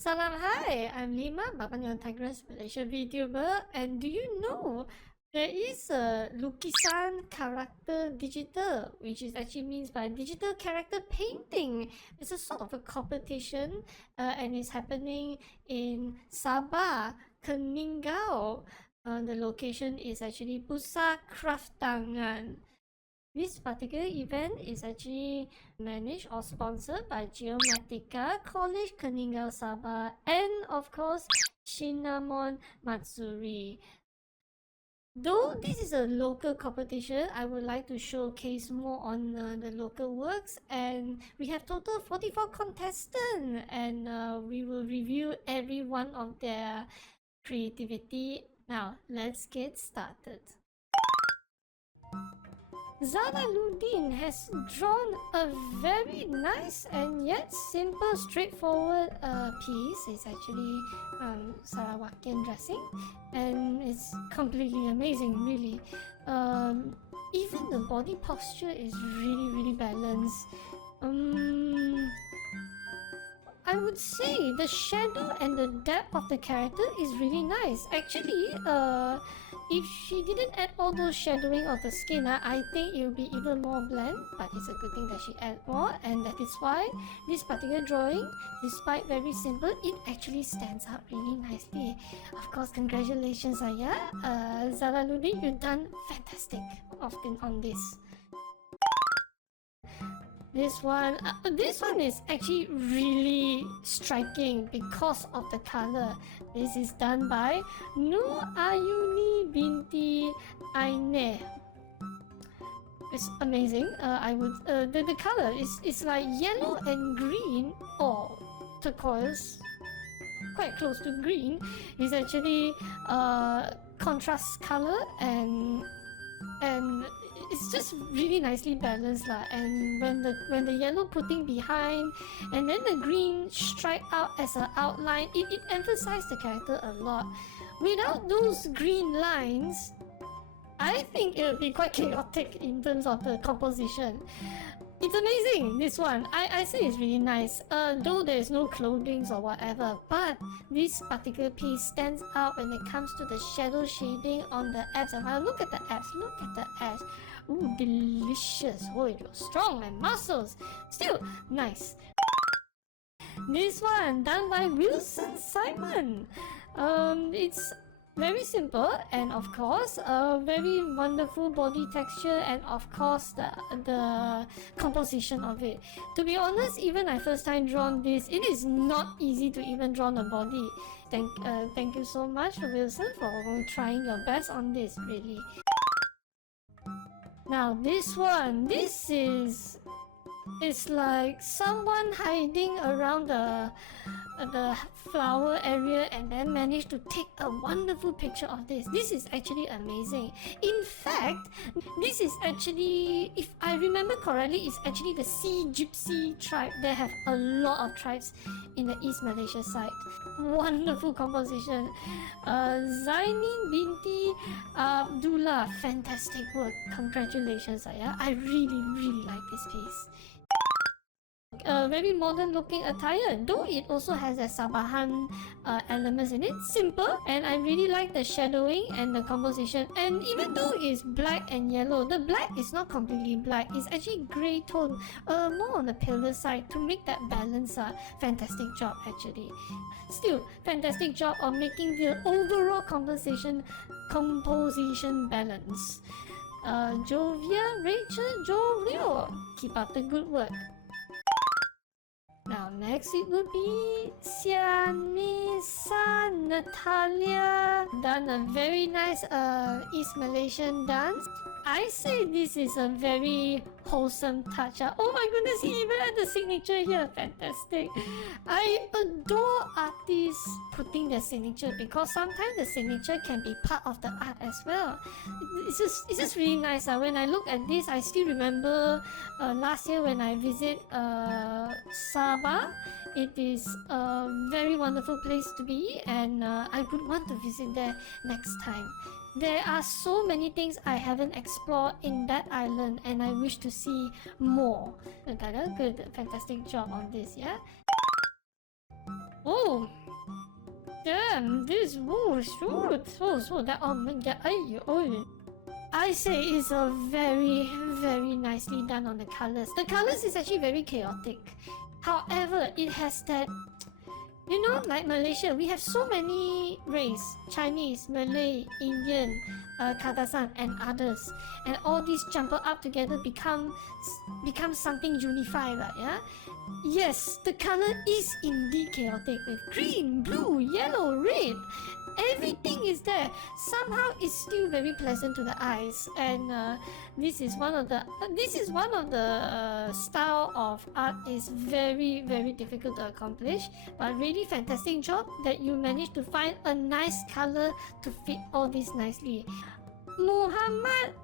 Salam, hi, I'm Lima, Babanyo Tigers Malaysia VTuber, and do you know there is a Lukisan Karakter Digital, which is actually means by digital character painting. It's a sort of a competition, and it's happening in Sabah, Keningau. The location is actually Pusat Craftangan. This particular event is actually managed or sponsored by Geomatika, College Keningau Sabah, and of course Shinamon Matsuri. Though this is a local competition, I would like to showcase more on the local works, and we have total 44 contestants, and we will review every one of their creativity. Now let's get started. Zalaluddin has drawn a very nice and yet simple, straightforward piece. It's actually Sarawakian dressing, and it's completely amazing, really. Even the body posture is really balanced. I would say the shadow and the depth of the character is really nice. Actually, if she didn't add all those shadowing of the skin, I think it would be even more bland. But it's a good thing that she added more, and that is why this particular drawing, despite very simple, it actually stands out really nicely. Of course, congratulations, Aya. Zalaluddin, you've done fantastic often on this. This one is actually really striking because of the color. This is done by Nur Ayuni binti Aine. It's amazing. The color is like yellow and green or turquoise, quite close to green. It's actually contrast color and it's just really nicely balanced lah. And when the yellow putting behind and then the green strike out as an outline, it emphasizes the character a lot. Without those green lines, I think it would be quite chaotic in terms of the composition. It's amazing, this one. I say it's really nice. Though there's no clothing or whatever, but this particular piece stands out when it comes to the shadow shading on the abs. And look at the abs, look at the abs. Ooh, delicious. Oh, you're strong and muscles. Still nice. This one done by Wilson Simon. It's very simple, and of course a very wonderful body texture, and of course the composition of it. To be honest, even I first time drawn this, it is not easy to even draw the body. Thank you so much, Wilson, for trying your best on this, really. Now this one, it's like someone hiding around the flower area and then managed to take a wonderful picture of this. This is actually amazing. In fact, this is actually, if I remember correctly, it's actually the Sea Gypsy tribe. They have a lot of tribes in the East Malaysia side. Wonderful composition. Zaini binti Abdullah, fantastic work. Congratulations, Aya. I really like this piece. Very modern looking attire, though it also has a Sabahan elements in it. Simple, and I really like the shadowing and the composition. And even though it's black and yellow, the black is not completely black, it's actually grey tone, more on the paler side to make that balance. Fantastic job, actually. Still, fantastic job of making the overall composition balance. Jovia, Rachel, Jovio, keep up the good work. Now next it would be Sianisa Natalia, done a very nice East Malaysian dance. I say this is a very wholesome touch. Oh my goodness, he even had the signature here. Fantastic. I adore artists putting their signature, because sometimes the signature can be part of the art as well. It's just really nice. When I look at this, I still remember last year when I visit Sabah. It is a very wonderful place to be, and I would want to visit there next time. There are so many things I haven't explored in that island, and I wish to see more. Good, fantastic job on this, yeah? Oh, damn! This that I say it's a very nicely done on the colors. The colors is actually very chaotic. However, it has that. You know, like Malaysia, we have so many race: Chinese, Malay, Indian, Katasan, and others. And all these jumble up together become something unified, right? Yeah. Yes, the color is indeed chaotic with green, blue, yellow, red. Everything is there. Somehow, it's still very pleasant to the eyes, and this is one of the style of art is very difficult to accomplish, but really fantastic job that you managed to find a nice color to fit all this nicely. Muhammad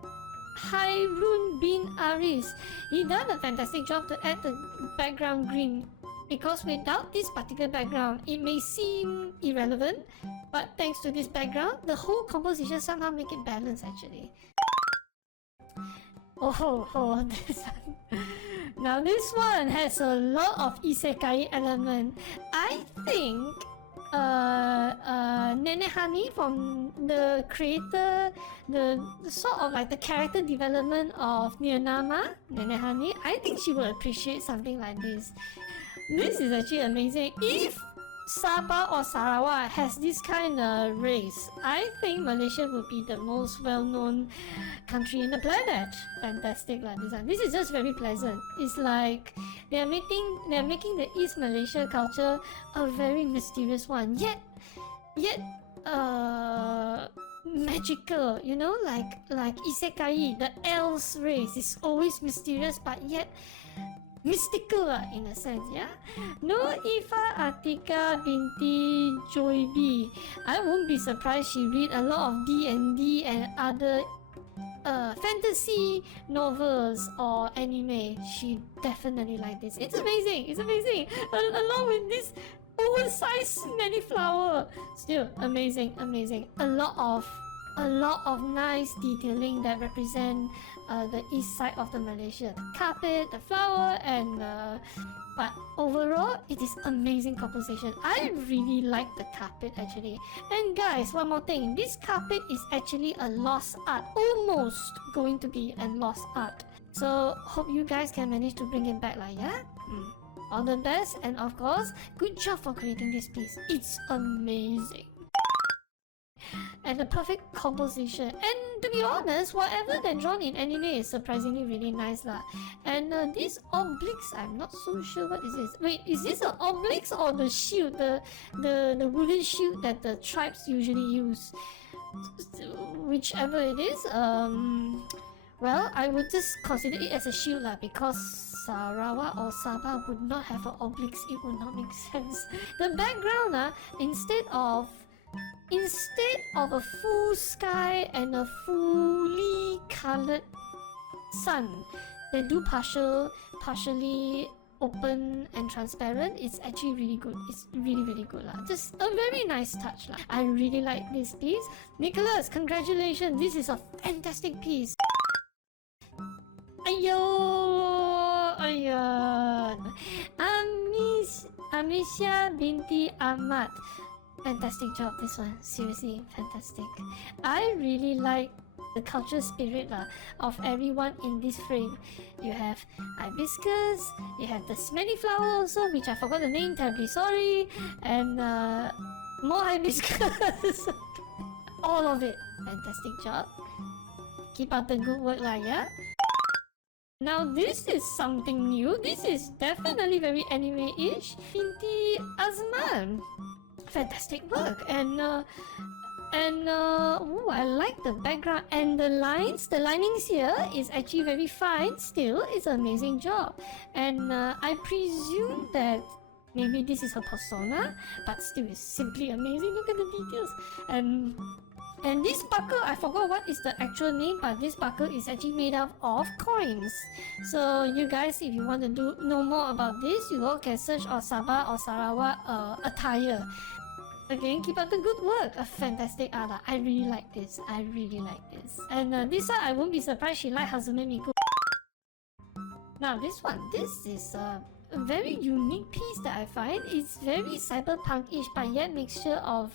Hairun bin Aris, he done a fantastic job to add the background green, because without this particular background it may seem irrelevant, but thanks to this background the whole composition somehow make it balanced actually. Oh, this one. Now this one has a lot of isekai element. I think Nenehani from the creator, the sort of like the character development of Nirnama, Nenehani, I think she will appreciate something like this. This is actually amazing. If Sabah or Sarawak has this kind of race, I think Malaysia would be the most well-known country in the planet. Fantastic like this one. This is just very pleasant. It's like they're making the East Malaysia culture a very mysterious one. Yet magical, you know, like isekai, the elves race is always mysterious but yet mystical in a sense, yeah. No Ifa Atika binti Joybi. I won't be surprised she read a lot of D&D and other fantasy novels or anime. She definitely like this. It's amazing. Along with this oversized many flower, still amazing. A lot of nice detailing that represent the east side of the Malaysia. The carpet, the flower, and but overall, it is amazing composition. I really like the carpet actually. And guys, one more thing. This carpet is actually a lost art. Almost going to be a lost art. So hope you guys can manage to bring it back, like yeah. All the best, and of course, good job for creating this piece. It's amazing. And the perfect composition. And to be honest, whatever they're drawn in anime is surprisingly really nice lah. And these obliques, I'm not so sure what is this. Wait, is this an obliques or the shield, the wooden shield that the tribes usually use? Whichever it is, well, I would just consider it as a shield lah, because Sarawak or Sabah would not have an obliques. It would not make sense. The background, instead of a full sky and a fully colored sun, they do partially open and transparent. It's actually really good. It's really good lah. Just a very nice touch lah. I really like this piece. Nicholas, congratulations. This is a fantastic piece. Amisha binti Ahmad. Fantastic job, this one. Seriously, fantastic. I really like the cultural spirit of everyone in this frame. You have hibiscus, you have the smelly flower also, which I forgot the name, terribly sorry, and more hibiscus. All of it. Fantastic job. Keep up the good work lah, yeah? Now this is something new. This is definitely very anime-ish. Binti Azman. Fantastic work, and oh, I like the background and the linings here is actually very fine. Still, it's an amazing job, and I presume that maybe this is her persona, but still it's simply amazing. Look at the details, and this buckle, I forgot what is the actual name, but this buckle is actually made up of coins. So you guys, if you want to know more about this, you all can search on Sabah or Sarawak attire. Again, keep up the good work. A fantastic art. I really like this. And this one, I won't be surprised she like Hazume Miku. Now this one, this is a very unique piece that I find. It's very cyberpunk-ish, but yet mixture of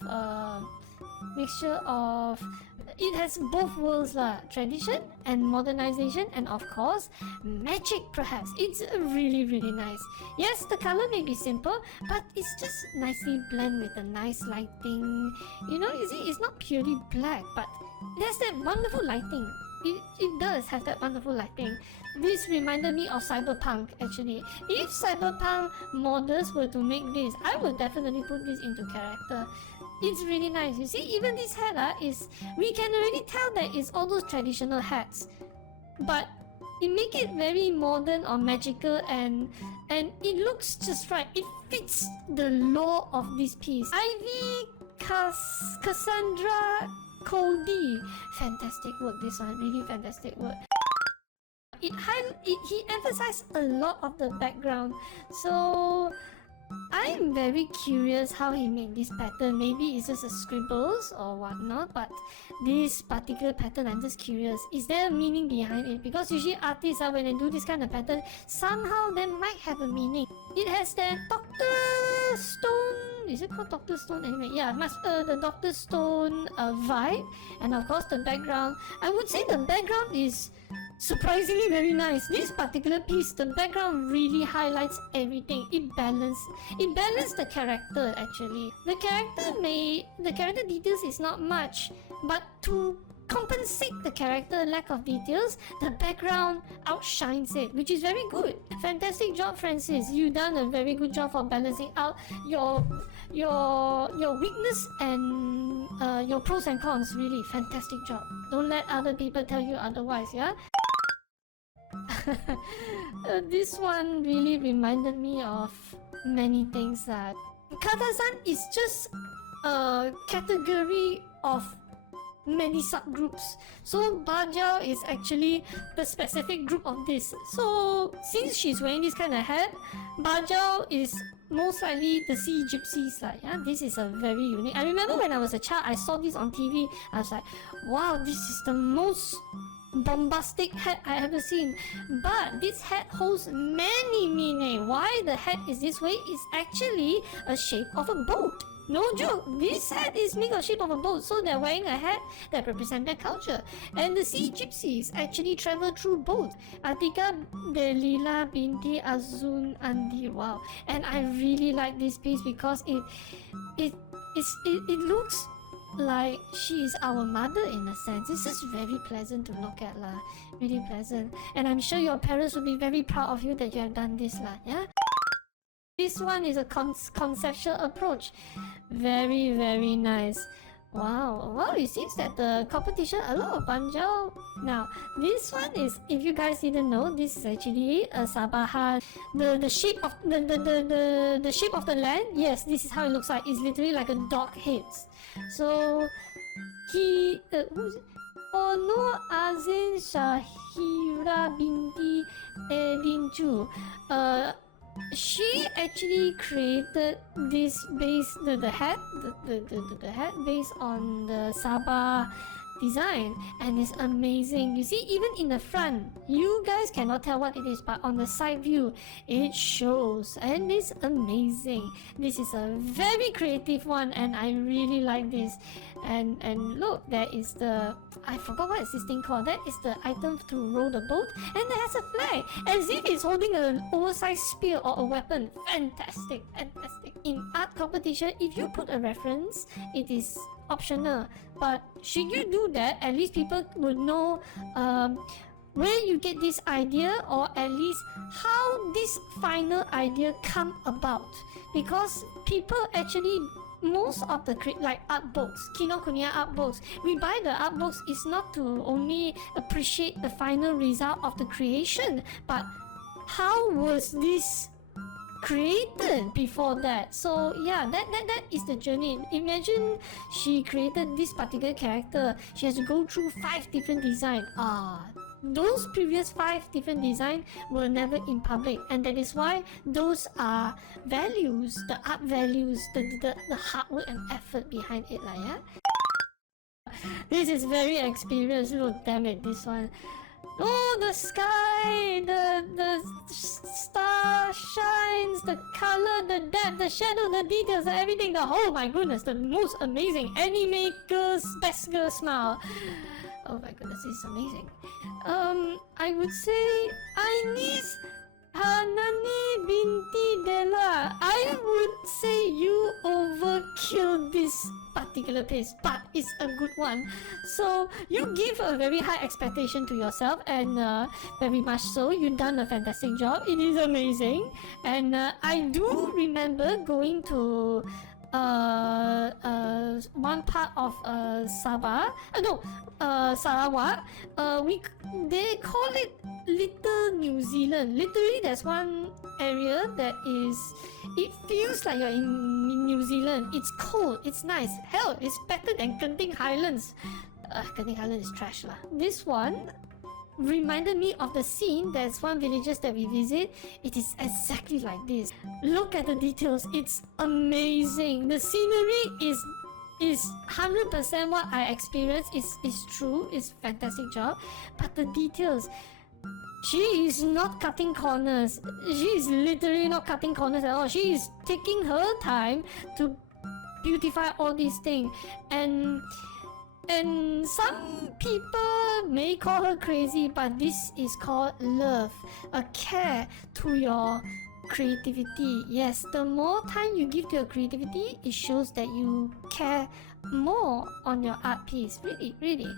it has both worlds lah, tradition and modernization, and of course magic perhaps. It's really nice. Yes, the color may be simple, but it's just nicely blend with a nice lighting. You know, you see, it's not purely black, but it has that wonderful lighting. It does have that wonderful lighting. This reminded me of cyberpunk actually. If cyberpunk modders were to make this, I would definitely put this into character. It's really nice. You see, even this hat we can already tell that it's all those traditional hats, but it make it very modern or magical, and it looks just right. It fits the lore of this piece. Ivy Cassandra Cody, fantastic work. This one, really fantastic work. He emphasized a lot of the background, so I'm very curious how he made this pattern. Maybe it's just a scribbles or whatnot, but this particular pattern, I'm just curious. Is there a meaning behind it? Because usually artists, when they do this kind of pattern, somehow they might have a meaning. It has that Dr. Stone, is it called Dr. Stone anyway? Yeah, the Dr. Stone vibe. And of course the background, I would say the background is surprisingly very nice. This particular piece, the background really highlights everything. It balanced the character actually. The character details is not much, but to compensate the character lack of details, the background outshines it, which is very good. Fantastic job, Francis. You've done a very good job for balancing out your weakness and your pros and cons. Really fantastic job. Don't let other people tell you otherwise, yeah? This one really reminded me of many things. That Kata-san is just a category of many subgroups. So Bajao is actually the specific group of this. So since she's wearing this kind of hat, Bajao is most likely the sea gypsies. Yeah, this is a very unique. I remember when I was a child, I saw this on TV. I was like, wow, this is the most bombastic hat I ever seen. But this hat holds many meaning. Why the hat is this way is actually a shape of a boat. No joke, this hat is made of shape of a boat, so they're wearing a hat that represents their culture. And the sea gypsies actually travel through boats. Atika Delila Binti Azun Andi. Wow. And I really like this piece because it looks like she is our mother in a sense. This is very pleasant to look at lah. Really pleasant. And I'm sure your parents will be very proud of you that you have done this lah. Yeah. This one is a conceptual approach. Very nice. Wow, it seems that the competition, a lot of Banjao. Now, this one is, if you guys didn't know, this is actually a Sabah. The shape of the shape of the land. Yes, this is how it looks like. It's literally like a dog head. So he who's it? Ono Azin Shahira Binti Edinju. She actually created this the hat based on the Sabah design, and it's amazing. You see, even in the front, you guys cannot tell what it is, but on the side view, it shows, and it's amazing. This is a very creative one, and I really like this. And look, there is the, I forgot what is this thing called. That is the item to row the boat, and it has a flag, as if it's holding an oversized spear or a weapon. Fantastic. In art competition, if you put a reference, it is optional, but should you do that, at least people would know where you get this idea, or at least how this final idea come about. Because people actually, most of the like art books, Kinokuniya art books, we buy the art books is not to only appreciate the final result of the creation, but how was this created before that. So yeah, that is the journey. Imagine she created this particular character, she has to go through 5 different designs. Those previous 5 different designs were never in public, and that is why those are values, the art values, the hard work and effort behind it lah. Yeah, this is very experienced. Look, damn it, this one. Oh, the sky, the star shines, the color, the depth, the shadow, the details, everything. Oh my goodness, the most amazing anime girl's best girl smile. Oh my goodness, this is amazing. I would say Ainis Hanani Binti Della. I would say you overkill this particular piece, but it's a good one. So you give a very high expectation to yourself, and very much so. You've done a fantastic job. It is amazing, and I do remember going to one part of Sabah. Sarawak. They call it Little New Zealand. Literally, there's one area that is. It feels like you're in New Zealand. It's cold. It's nice. Hell, it's better than Genting Highlands. Genting Highlands is trash lah. This one reminded me of the scene. There's one villages that we visit. It is exactly like this. Look at the details. It's amazing. The scenery is 100% what I experienced. Is true. It's fantastic job. But the details, she is not cutting corners. She is literally not cutting corners at all. She is taking her time to beautify all these things. And some people may call her crazy, but this is called love, a care to your creativity. Yes, the more time you give to your creativity, it shows that you care more on your art piece. Really.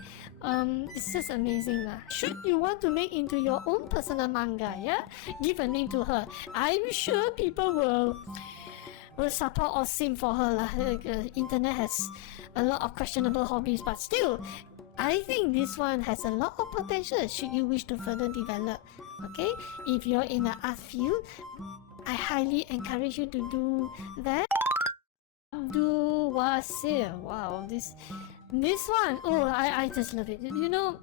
It's just amazing lah. Should you want to make into your own personal manga, yeah, give a name to her. I'm sure people will support or sim for her lah. Internet has a lot of questionable hobbies, but still, I think this one has a lot of potential should you wish to further develop. Okay, if you're in the art field, I highly encourage you to do that. Abdul Wasir, wow, this one, oh, I just love it. You know,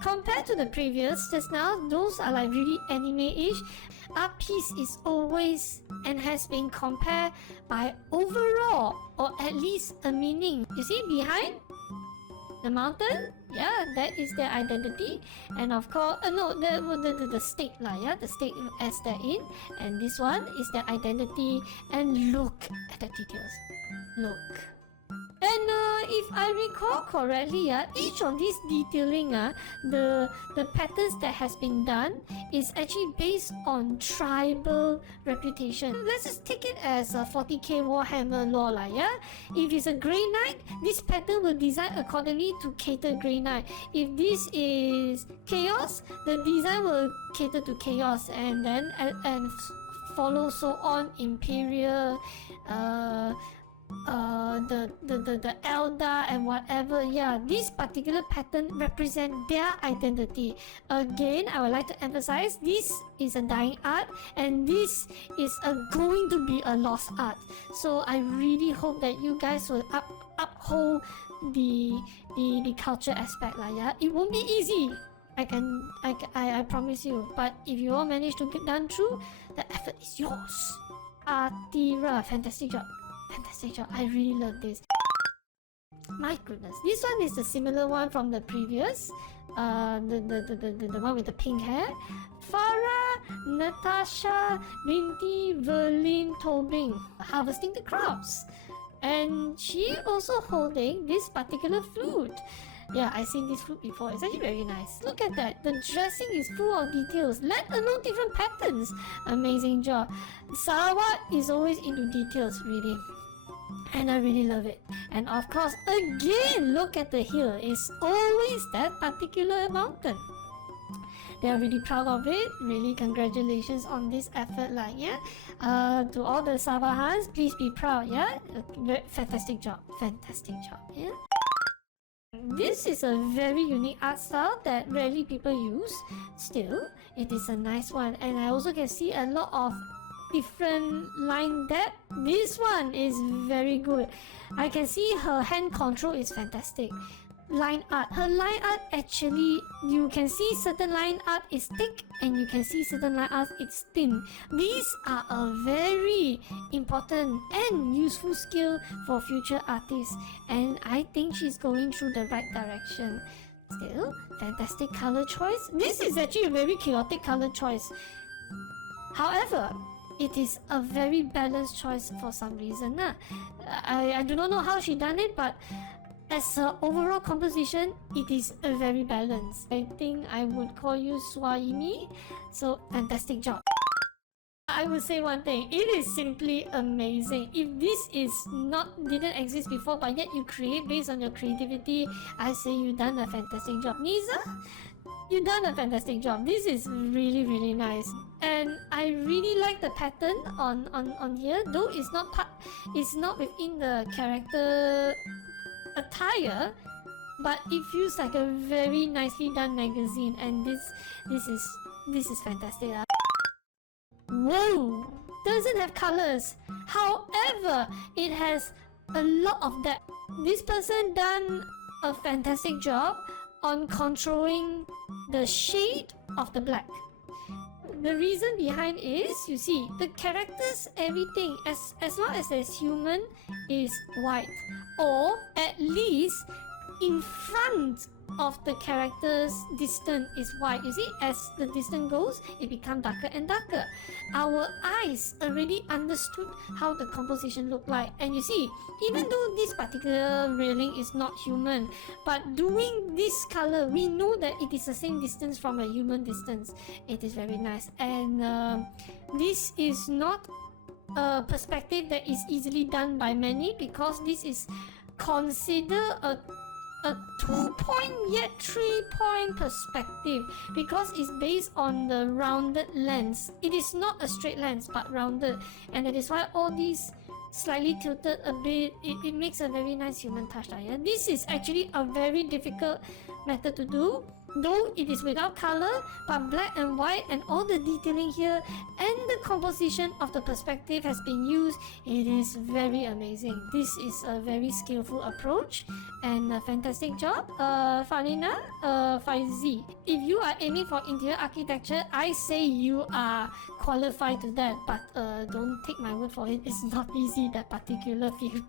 compared to the previous just now, those are like really anime-ish. Art piece is always and has been compared by overall or at least a meaning. You see behind the mountain, yeah, that is their identity. And of course, the state lah, yeah, the state as they're in. And this one is their identity. And look at the details. Look. And if I recall correctly, each of these detailing, the patterns that has been done is actually based on tribal reputation. Let's just take it as a 40k Warhammer lore lah, yeah? If it's a Grey Knight, this pattern will design accordingly to cater Grey Knight. If this is Chaos, the design will cater to Chaos, and then and follow so on Imperial, the Eldar and whatever. Yeah, this particular pattern represent their identity. Again, I would like to emphasize, this is a dying art, and this is going to be a lost art. So I really hope that you guys will uphold the culture aspect lah, yeah. It won't be easy, I promise you, but if you all manage to get done through, the effort is yours. Atelier, fantastic job. I really love this. My goodness, this one is a similar one from the previous, the one with the pink hair. Farah Natasha Binti Verlin Tobing, harvesting the crops, and she also holding this particular flute. Yeah, I've seen this flute before. It's actually very nice. Look at that. The dressing is full of details, let alone different patterns. Amazing job. Sarawak is always into details, really. And I really love it. And of course, again, look at the hill. It's always that particular mountain. They are really proud of it. Really, congratulations on this effort, like, yeah. To all the Sabahans, please be proud, yeah. Fantastic job, yeah. This is a very unique art style that rarely people use. Still, it is a nice one, and I also can see a lot of different line depth. This one is very good. I can see her hand control is fantastic. Line art, her line art, actually, you can see certain line art is thick and you can see certain line art is thin. These are a very important and useful skill for future artists, and I think she's going through the right direction. Still, fantastic color choice. This is actually a very chaotic color choice. However, it is a very balanced choice for some reason. I do not know how she done it, but as an overall composition, it is a very balanced. I think I would call you Swaimi. So, fantastic job. I would say one thing, it is simply amazing. If this didn't exist before, but yet you create based on your creativity, I say you done a fantastic job. Niza, you done a fantastic job. This is really, really nice. And I really like the pattern on here, though it's not within the character attire, but it feels like a very nicely done magazine, and this is fantastic. Whoa! Doesn't have colors. However, it has a lot of depth. This person done a fantastic job on controlling the shade of the black. The reason behind is, you see, the characters, everything, as long as there's human, is white. Or at least in front of the character's distance is white. You see, as the distance goes, it becomes darker and darker. Our eyes already understood how the composition looked like. And you see, even though this particular railing is not human, but doing this color, we know that it is the same distance from a human distance. It is very nice. And this is not a perspective that is easily done by many, because this is considered a 2-point yet 3-point perspective, because it's based on the rounded lens. It is not a straight lens but rounded, and that is why all these slightly tilted a bit, it makes a very nice human touch. Yeah? This is actually a very difficult method to do, though it is without color, but black and white and all the detailing here and the composition of the perspective has been used. It is very amazing. This is a very skillful approach and a fantastic job. Farina, Faizi, if you are aiming for interior architecture, I say you are qualified to that, but don't take my word for it. It's not easy, that particular field.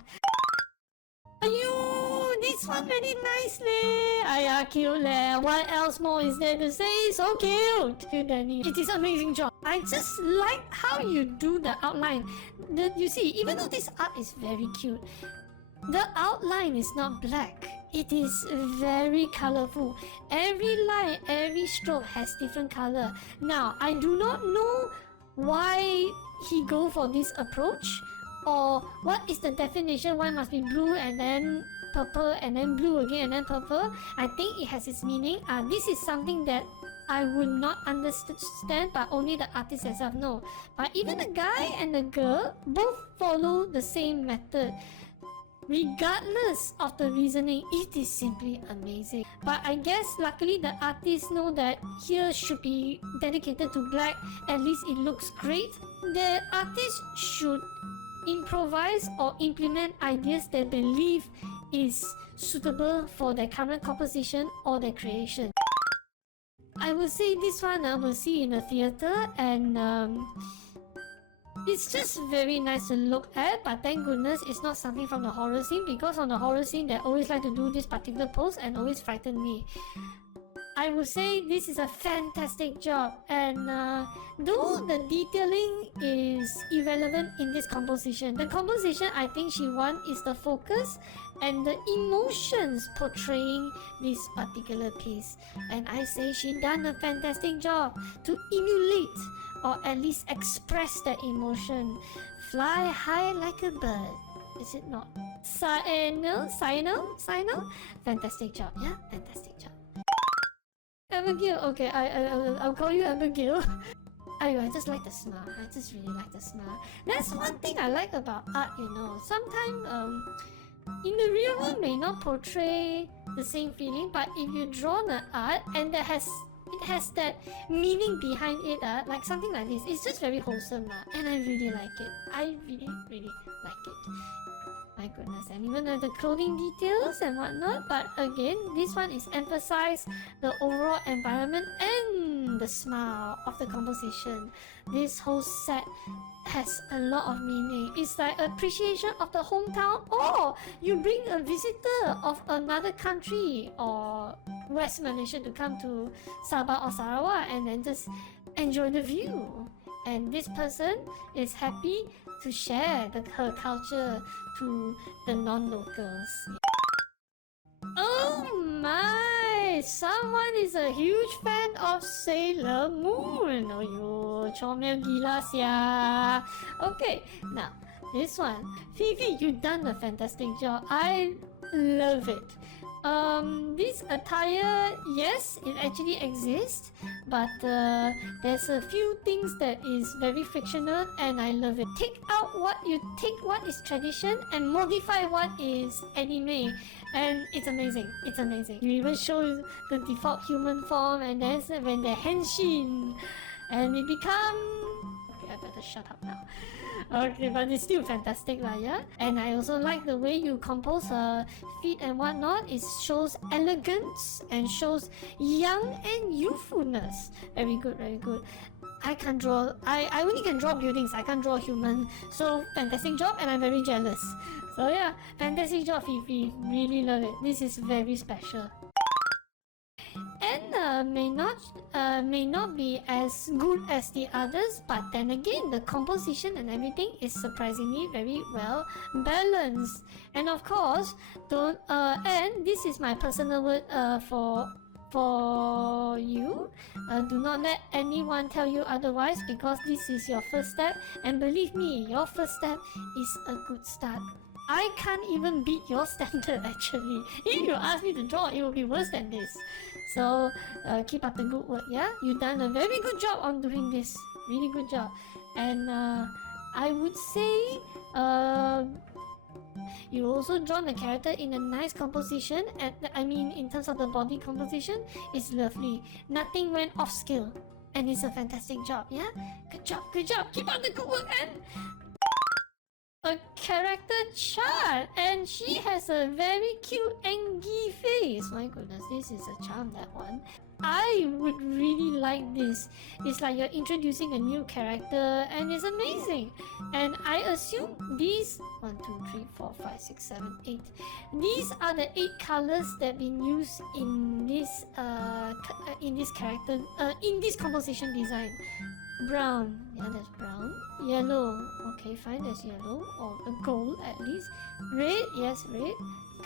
This one very nice leh. Aya, cute leh. What else more is there to say? So cute. It is amazing job. I just like how you do the outline. You see, even though this art is very cute, the outline is not black. It is very colorful. Every line, every stroke has different color. Now, I do not know why he go for this approach, or what is the definition. Why must be blue and then purple and then blue again and then purple. I think it has its meaning. This is something that I would not understand, but only the artist herself know. But even the guy and the girl both follow the same method. Regardless of the reasoning, it is simply amazing. But I guess luckily the artists know that here should be dedicated to black. At least it looks great. The artist should improvise or implement ideas they believe is suitable for their current composition or their creation. I would say this one I will see in a theater, and it's just very nice to look at, but thank goodness it's not something from the horror scene, because on the horror scene they always like to do this particular pose and always frighten me. I would say this is a fantastic job, and though the detailing is irrelevant in this composition, the composition I think she wants is the focus and the emotions portraying this particular piece. And I say she done a fantastic job to emulate or at least express that emotion. Fly high like a bird. Is it not? Sino? Fantastic job. Yeah, fantastic job. Abigail, okay, I'll call you Abigail. I just like the smile. I just really like the smile. That's one thing I like about art, you know. Sometimes in the real world may not portray the same feeling, but if you draw the art and it has that meaning behind it, like something like this, it's just very wholesome, and I really like it. I really, really like it. My goodness, and even the clothing details and whatnot. But again, this one is emphasize the overall environment and the smile of the composition. This whole set has a lot of meaning. It's like appreciation of the hometown, or you bring a visitor of another country or West Malaysia to come to Sabah or Sarawak and then just enjoy the view. And this person is happy to share her culture to the non-locals. Oh my! Someone is a huge fan of Sailor Moon. Oh yo, comel gila sia. Okay, now this one. Fifi, you've done a fantastic job. I love it. This attire, yes, it actually exists, but there's a few things that is very fictional, and I love it. Take what is tradition and modify what is anime, and it's amazing. It's amazing. You even show the default human form, and then when they henshin, and it become. Okay, I better shut up now. Okay, but it's still fantastic lah, yeah? And I also like the way you compose her feet and whatnot. It shows elegance and shows young and youthfulness. Very good, very good. I can't draw, I only can draw buildings, I can't draw human. So, fantastic job, and I'm very jealous. So yeah, fantastic job, Fifi. Really love it. This is very special. And may not be as good as the others, but then again, the composition and everything is surprisingly very well balanced. And of course, don't and this is my personal word for you. Do not let anyone tell you otherwise, because this is your first step, and believe me, your first step is a good start. I can't even beat your standard actually. If you ask me to draw, it will be worse than this. So keep up the good work, yeah? You've done a very good job on doing this. Really good job. And I would say you also drawn the character in a nice composition. In terms of the body composition, it's lovely. Nothing went off scale. And it's a fantastic job, yeah? Good job, good job. Keep up the good work, and a character chart, and she has a very cute angry face. My goodness, this is a charm, that one. I would really like this. It's like you're introducing a new character, and it's amazing. And I assume these 1, 2, 3, 4, 5, 6, 7, 8. These are the 8 colors that been used in this character in this composition design. Brown, yeah, that's brown. Yellow, okay, fine, that's yellow, or a gold at least. Red, yes, red.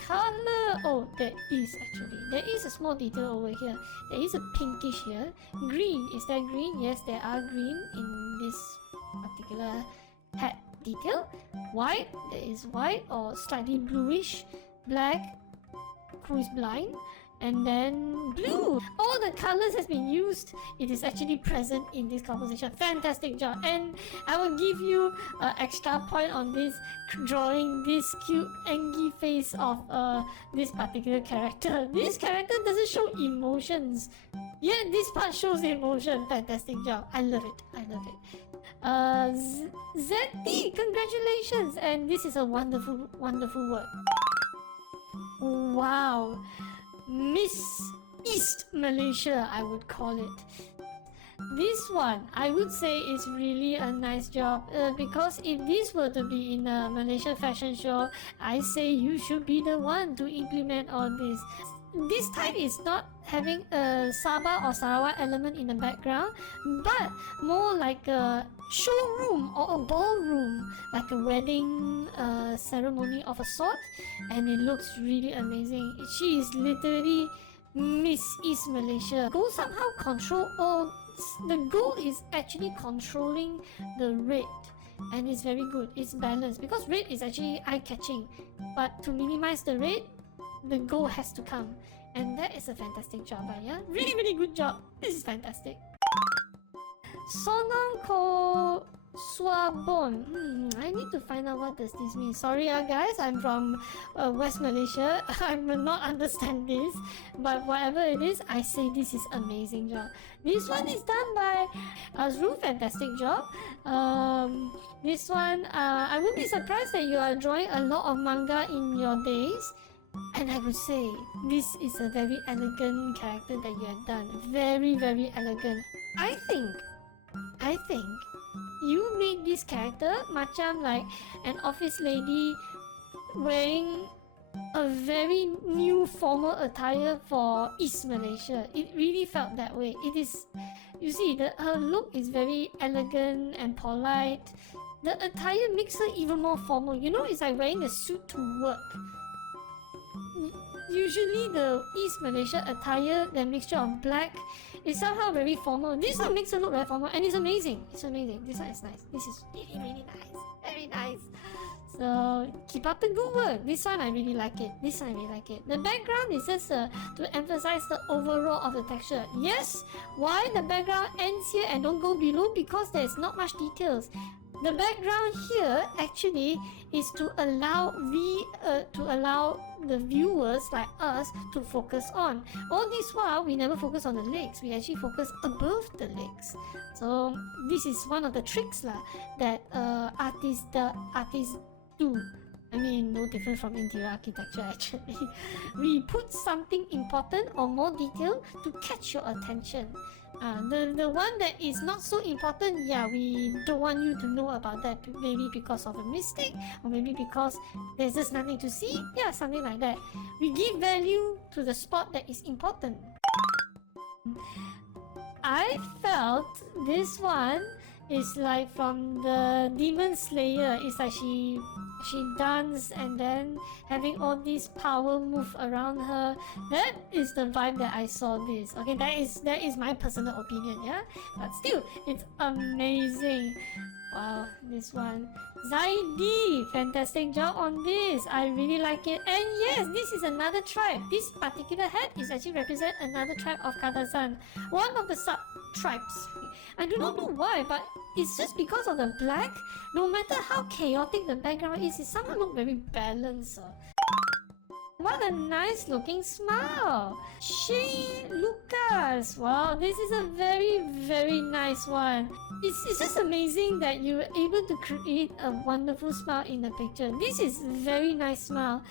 Color, oh, there is a small detail over here. There is a pinkish here. Green, is there green? Yes, there are green in this particular hat detail. White, there is white or slightly bluish. Black, who is blind? And then blue. All the colors has been used. It is actually present in this composition. Fantastic job. And I will give you an extra point on this, drawing this cute angry face of this particular character. This character doesn't show emotions, yet this part shows emotion. Fantastic job. I love it. I love it. ZT, congratulations. And this is a wonderful, wonderful work. Wow. Miss East Malaysia, I would call it. This one, I would say, is really a nice job, because if this were to be in a Malaysian fashion show, I say you should be the one to implement all this. This time is not having a Sabah or Sarawak element in the background, but more like a showroom or a ballroom, like a wedding ceremony of a sort, and it looks really amazing. She is literally Miss East Malaysia. Gold somehow control all. The gold is actually controlling the red, and it's very good. It's balanced because red is actually eye-catching, but to minimize the red, the gold has to come, and that is a fantastic job, yeah? Really, really good job. This is fantastic. Sonong ko Swabon. I need to find out what does this mean. Sorry guys, I'm from West Malaysia. I will not understand this, but whatever it is, I say this is amazing job. This one is done by Azru. Fantastic job. This one, I would be surprised that you are drawing a lot of manga in your days. And I would say this is a very elegant character that you have done. Very, very elegant. I think you made this character macam like an office lady wearing a very new formal attire for East Malaysia. It really felt that way. It is, you see, her look is very elegant and polite. The attire makes her even more formal. You know, it's like wearing a suit to work. Usually the East Malaysia attire, the mixture of black, is somehow very formal. This one makes her look very formal, and it's amazing. It's amazing. This one is nice. This is really, really nice. Very nice. So keep up the good work. This one I really like it. This one I really like it. The background is just to emphasize the overall of the texture. Yes, why the background ends here and don't go below? Because there's not much details. The background here actually is to allow the viewers like us to focus on. All this while we never focus on the legs. We actually focus above the legs. So this is one of the tricks that artists do. I mean, no different from interior architecture actually. We put something important or more detail to catch your attention. The one that is not so important, yeah, we don't want you to know about that, maybe because of a mistake, or maybe because there's just nothing to see, yeah, something like that. We give value to the spot that is important. I felt this one is like from the Demon Slayer. It's like she danced and then having all these power move around her. That is the vibe that I saw this. Okay, that is my personal opinion, yeah? But still, it's amazing. Wow, this one. Zaidi, fantastic job on this. I really like it. And yes, this is another tribe. This particular hat is actually represent another tribe of Kadasan. One of the sub-tribes. I do not know why, but it's just because of the black. No matter how chaotic the background is, it somehow looks very balanced. What a nice looking smile! Shane Lucas! Wow, this is a very, very nice one. It's just amazing that you were able to create a wonderful smile in the picture. This is very nice smile.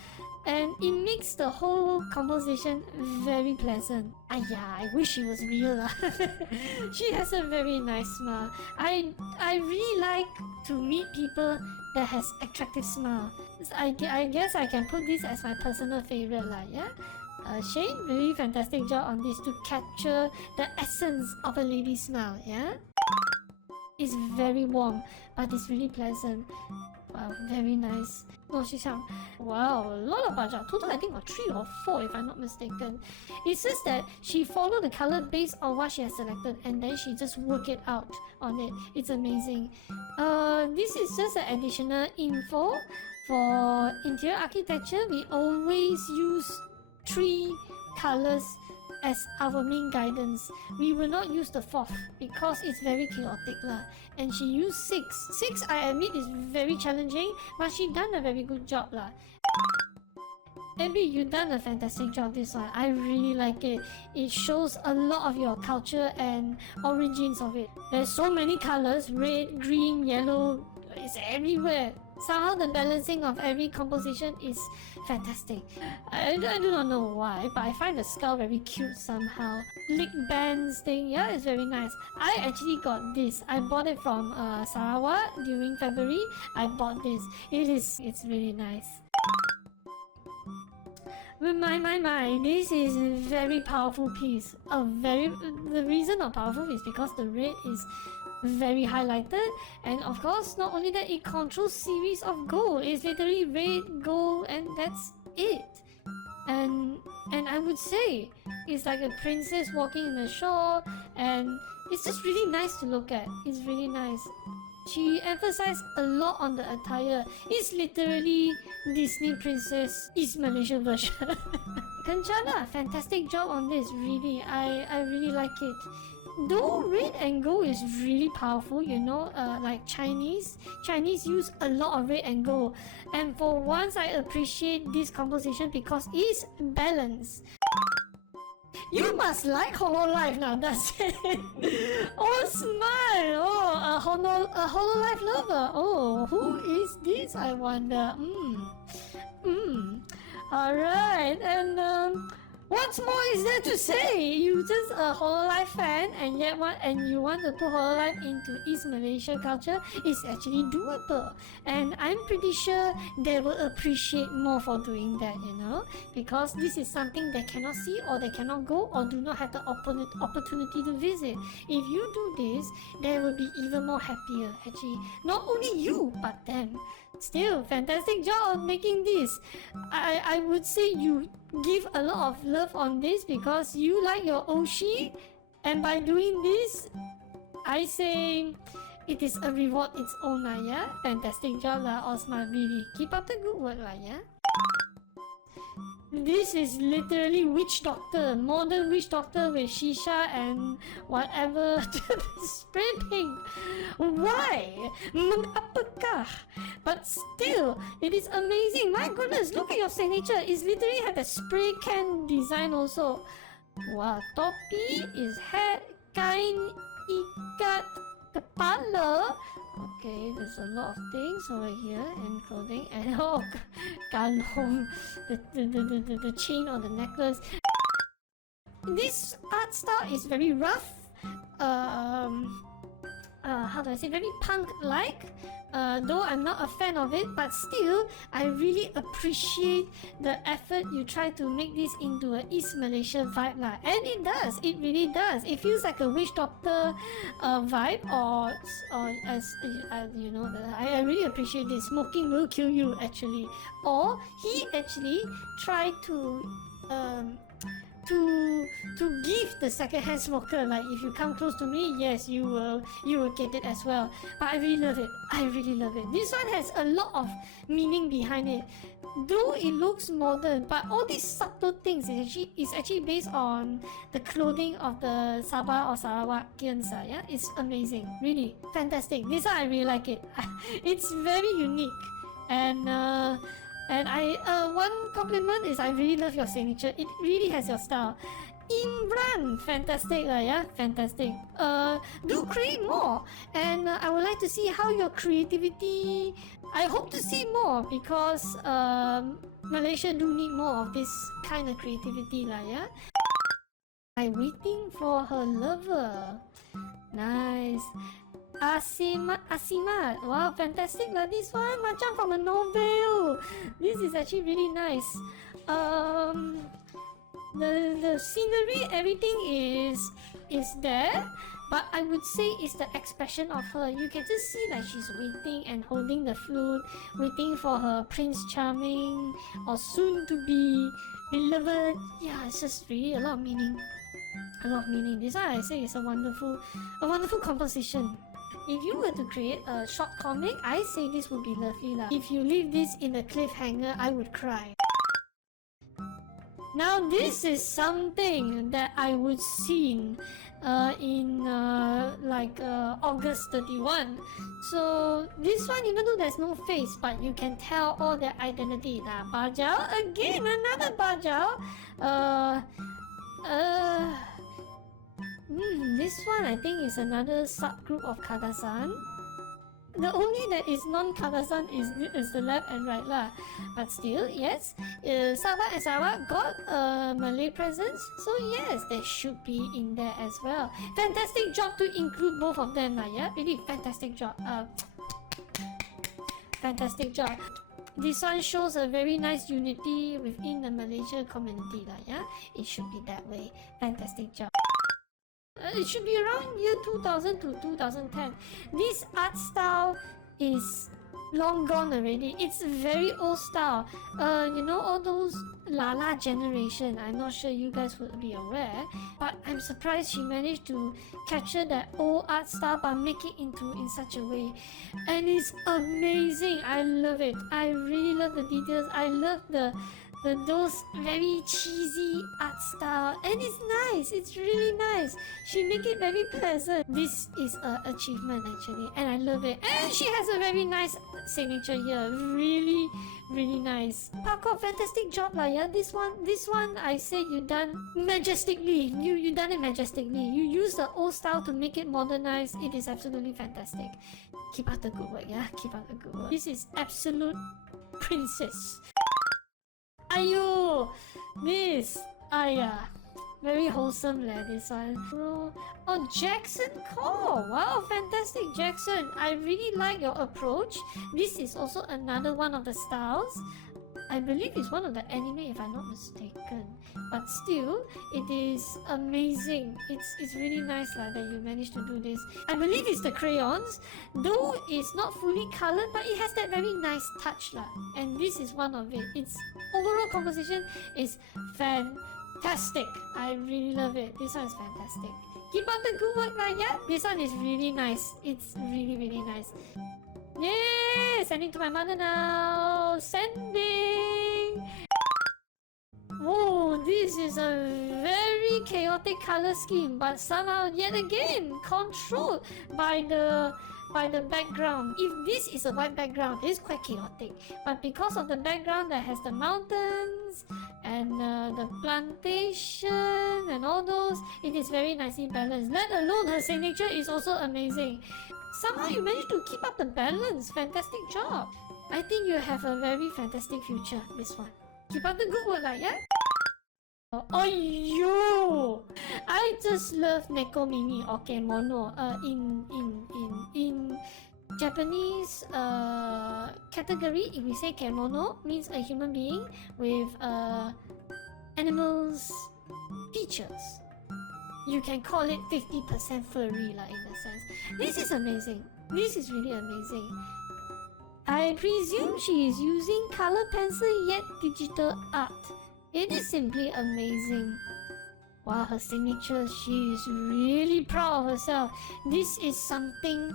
And it makes the whole composition very pleasant. Yeah, I wish she was real. She has a very nice smile. I really like to meet people that has attractive smile. I guess I can put this as my personal favorite yeah? Shane, really fantastic job on this to capture the essence of a lady's smile, yeah? It's very warm, but it's really pleasant. Wow, very nice. Oh, wow, a lot of budget. Total, I think, 3 or 4 if I'm not mistaken. It's just that she followed the color based on what she has selected and then she just work it out on it. It's amazing. This is just an additional info for interior architecture. We always use 3 colors as our main guidance. We will not use the 4th because it's very chaotic and she used 6. 6, I admit, is very challenging, but she done a very good job Abby, you done a fantastic job this one. I really like it. It shows a lot of your culture and origins of it. There's so many colors, red, green, yellow, it's everywhere. Somehow the balancing of every composition is fantastic. I do not know why, but I find the skull very cute somehow. Lick bands thing, yeah, it's very nice. I actually got this. I bought it from Sarawak during February. I bought this. It's really nice. My, this is a very powerful piece. The reason of powerful is because the red is very highlighted, and of course not only that, it controls series of gold. It's literally red, gold, and that's it. And I would say it's like a princess walking in the shore, and it's just really nice to look at. It's really nice. She emphasized a lot on the attire. It's literally Disney Princess East Malaysia version. Kanchana, fantastic job on this, really. I really like it. Though red and gold is really powerful, you know, like Chinese use a lot of red and gold. And for once, I appreciate this composition because it's balanced. You must like Hololive now, that's it. Oh, smile! Oh, a Hololive lover. Oh, who is this, I wonder? Alright, and What more is there to say? You just a Hololive fan, and you want to put Hololive into East Malaysia culture. It's actually doable, and I'm pretty sure they will appreciate more for doing that. Because this is something they cannot see, or they cannot go, or do not have the opportunity to visit. If you do this, they will be even more happier. Actually, not only you but them. Still, fantastic job on making this. I would say you give a lot of love on this because you like your Oshi, and by doing this, I say it is a reward its own lah, yeah? Fantastic job lah, Osman, really. Keep up the good work lah, yeah? This is literally witch doctor, modern witch doctor with shisha and whatever spray paint. Why? Mengapakah? But still, it is amazing. My goodness, look at your signature. It's literally have a spray can design also. Wow, topi is head, kain ikat kepala. Okay, there's a lot of things over here and clothing and kalong, the chain or the necklace. This art style is very rough. How do I say? Very punk-like. Though I'm not a fan of it, but still, I really appreciate the effort you try to make this into an East Malaysia vibe lah. And it does. It really does. It feels like a witch doctor vibe, or as you know, I really appreciate this. Smoking will kill you, actually. Or he actually tried to give the second-hand smoker, like, if you come close to me, yes, you will get it as well. But I really love it. I really love it. This one has a lot of meaning behind it. Though it looks modern, but all these subtle things is actually based on the clothing of the Sabah or Sarawakians. Yeah, it's amazing. Really fantastic. This one I really like it. It's very unique. And one compliment is I really love your signature. It really has your style. Imran, fantastic, yeah, fantastic. Do create more, and I would like to see how your creativity. I hope to see more because Malaysia do need more of this kind of creativity, yeah. I'm waiting for her lover. Nice. Asimat. Wow, fantastic lah, this one. Macam from a novel. This is actually really nice. The scenery, everything is there, but I would say it's the expression of her. You can just see that she's waiting and holding the flute, waiting for her Prince Charming or soon to be beloved. Yeah, it's just really a lot of meaning. A lot of meaning. This one I say is a wonderful composition. If you were to create a short comic, I say this would be lovely lah. If you leave this in a cliffhanger, I would cry. Now this is something that I would see in August 31. So this one, even though there's no face, but you can tell all their identity. Bajau, again another Bajau. This one I think is another subgroup of Kadasan. The only that is non-Kadasan is the left and right lah. But still, yes, Sabah and Sarawak got Malay presence, so yes, they should be in there as well. Fantastic job to include both of them lah, yeah? Really fantastic job. Fantastic job. This one shows a very nice unity within the Malaysia community lah, yeah? It should be that way. Fantastic job. It should be around year 2000 to 2010. This art style is long gone already. It's a very old style. You know, all those Lala generation, I'm not sure you guys would be aware, but I'm surprised she managed to capture that old art style but make it into in such a way, and it's amazing. I love it. I really love the details. I love those very cheesy art style, and it's nice. It's really nice. She make it very pleasant. This is an achievement actually, and I love it. And she has a very nice signature here. Really, really nice. Parkour, fantastic job lah, yeah. This one I say you done majestically. You done it majestically. You use the old style to make it modernized. It is absolutely fantastic. Keep up the good work, yeah. Keep up the good work. This is absolute princess. Ayo, Miss, Ah, yeah. Very wholesome leh, this one. Oh, Jackson Core! Wow, fantastic, Jackson. I really like your approach. This is also another one of the styles. I believe it's one of the anime if I'm not mistaken. But still, it is amazing. It's really nice that you managed to do this. I believe it's the crayons. Though it's not fully colored, but it has that very nice touch lah. And this is one of it. Its overall composition is fantastic. I really love it. This one is fantastic. Keep up the good work, yeah? This one is really nice. It's really, really nice. Yay! Sending to my mother now. Sending. Whoa, this is a very chaotic color scheme, but somehow yet again controlled by the background. If this is a white background, it's quite chaotic. But because of the background that has the mountains and the plantation and all those, it is very nicely balanced. Let alone her signature is also amazing. Somehow you managed to keep up the balance. Fantastic job. I think you have a very fantastic future, this one. Keep up the good work, yeah? Oh, yo! I just love Neko Mimi or Kemono. In Japanese category, if we say Kemono, means a human being with animals' features. You can call it 50% furry lah, in a sense. This is amazing. This is really amazing. I presume she is using color pencil yet digital art. It is simply amazing. Wow, her signature, she is really proud of herself. This is something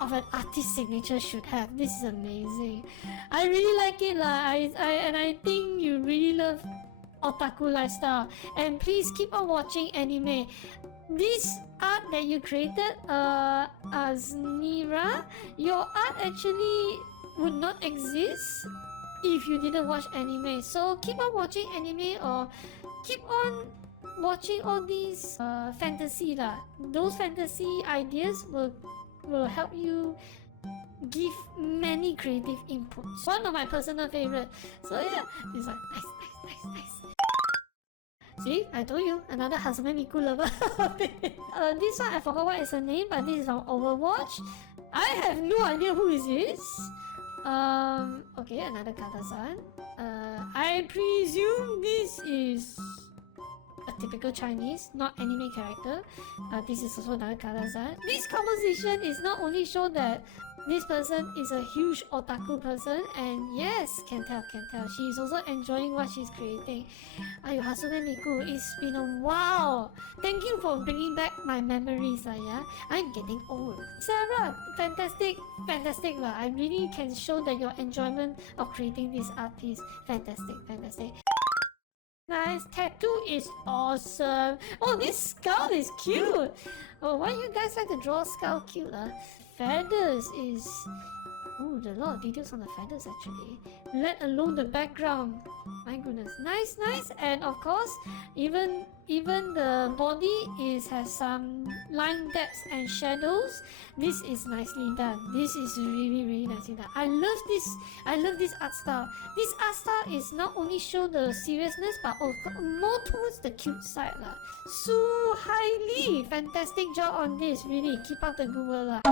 of an artist signature should have. This is amazing. I really like it lah. And I think you really love otaku lifestyle, and please keep on watching anime. This art that you created, Aznira, your art actually would not exist if you didn't watch anime. So keep on watching anime or keep on watching all these fantasy lah. Those fantasy ideas will help you give many creative inputs. One of my personal favorite. So yeah, it's like nice. See, I told you, another Hatsune Miku lover. This one I forgot what is her name, but this is from Overwatch. I have no idea who is this. Okay, another Kata-san. I presume this is a typical Chinese, not anime character. This is also another Kata-san. This composition is not only show that this person is a huge otaku person, and yes, can tell. She is also enjoying what she's creating. Ayo, Hatsune Miku, it's been a while. Thank you for bringing back my memories, yeah? I'm getting old. Sarah, fantastic lah. I really can show that your enjoyment of creating this art piece. Fantastic. Nice. Tattoo is awesome. Oh, this skull is cute. Oh, why you guys like to draw skull cute? Feathers is... Oh, there's a lot of details on the feathers actually. Let alone the background. My goodness. Nice. And of course, even the body has some line depths and shadows. This is nicely done. This is really nicely done. I love this art style. This art style is not only show the seriousness, but also more towards the cute side lah. So highly fantastic job on this. Really, keep up the good work lah.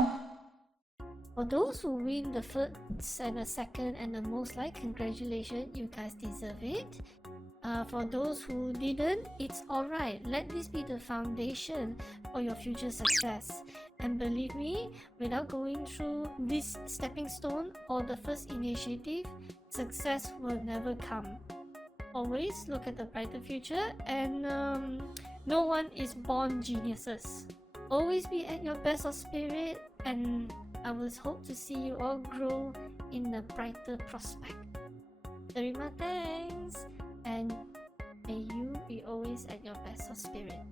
For those who win the first and the second and the most like, congratulations, you guys deserve it. For those who didn't, it's alright. Let this be the foundation for your future success. And believe me, without going through this stepping stone or the first initiative, success will never come. Always look at the brighter future, and no one is born geniuses. Always be at your best of spirit, and I will hope to see you all grow in a brighter prospect. Terima thanks, and may you be always at your best of spirit.